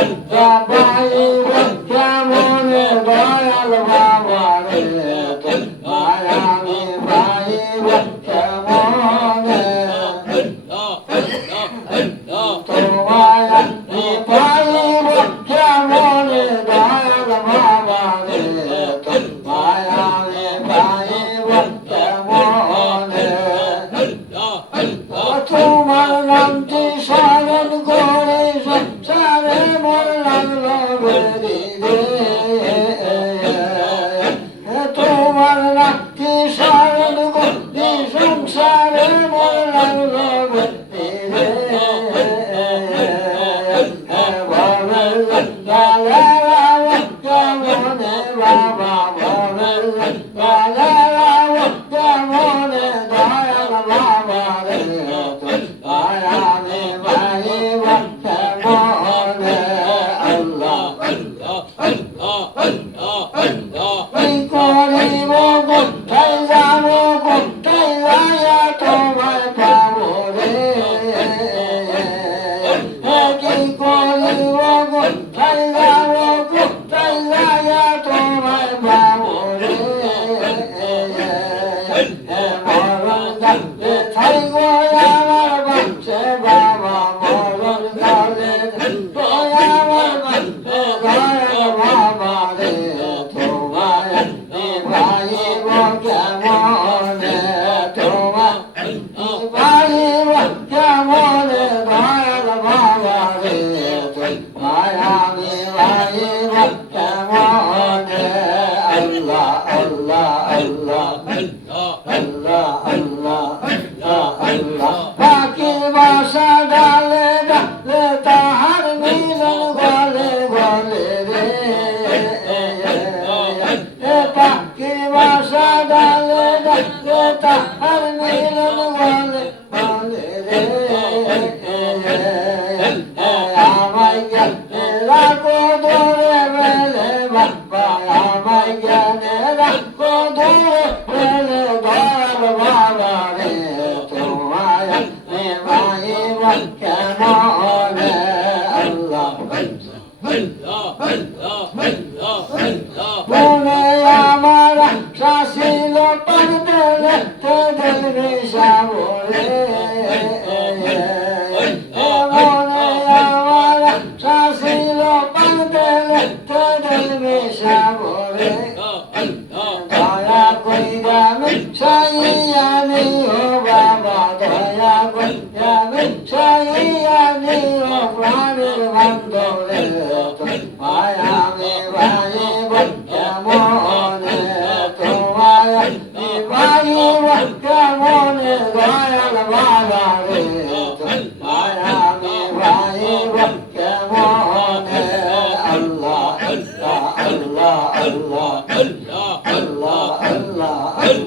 একটা পাইব কেমনে দয়াল বাবা রে তোমায় আমি পাইব কেমনে তোমায় আমি পাইব কেমনে দয়াল বাবা রে তোমায় আমি পাইব কেমনে তোমার নামটি স্মরণ করে সংসারে মন লাগলো বেরি রে তোমার নামটি স্মরণ করে সংসারে মন লাগলো বেরি রে কেমনে বাবা বলেন কেমনে দয়াল বাবা রে আমি ভাইব কেমনে আল্লাহ কি করিব কোথায় যাব কোথায় যাইয়া তোমায় পাবো রে কি করিব কোথায় যাব কোথায় যাইয়া তোমায় পাবো রে মরণ যাতে থাইব আমার বাচ্চা বাবা মরণ কালে আমার বাচ্চা বাবা রে তোমায় ভাইব কেমনে তোমায় ভাইব কেমনে দয়াল বাবা রে তোমায় আমি ভাইব কেমনে আল্লাহ আল্লাহ আল্লাহ আল্লাহ আল্লাহ আল্লাহ পাখির বাসা ডালে ডালে তাহার মিলন গলে গলে রে পাখির বাসা ডালে ডালে তাহার মিলন গলে গলে রে আমায় জ্ঞানে রাখো ধরে বেলে বাবা আমায় জ্ঞানে রাখো ধরে বেলে দয়াল বাবা রে তোমায় ভাইব কেমনে আল্লাহ মনে আমার শাসিল পারতে লেখতে দেবে সাবরে মনে আমার শাসিল পারতে লেখতে দেবে সাবরে দয়া কইরা মিছাইয়া নিও বাবা দয়া কইরা মিছাইয়া নিও প্রাণের বান্ধবে তোমায় আমি ভাইব কেমনে তোমায় আমি ভাইব কেমনে দয়াল বাবা রে তোমায় আমি ভাইব কেমনে আল্লাহ আল্লাহ আল্লাহ আল্লাহ আল্লাহ আল্লাহ আল্লাহ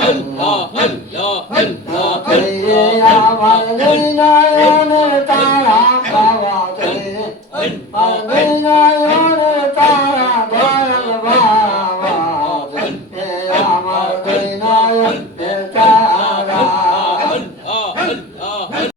আল্লাহ আমার নয়নের তারা পাওয়া নয়ন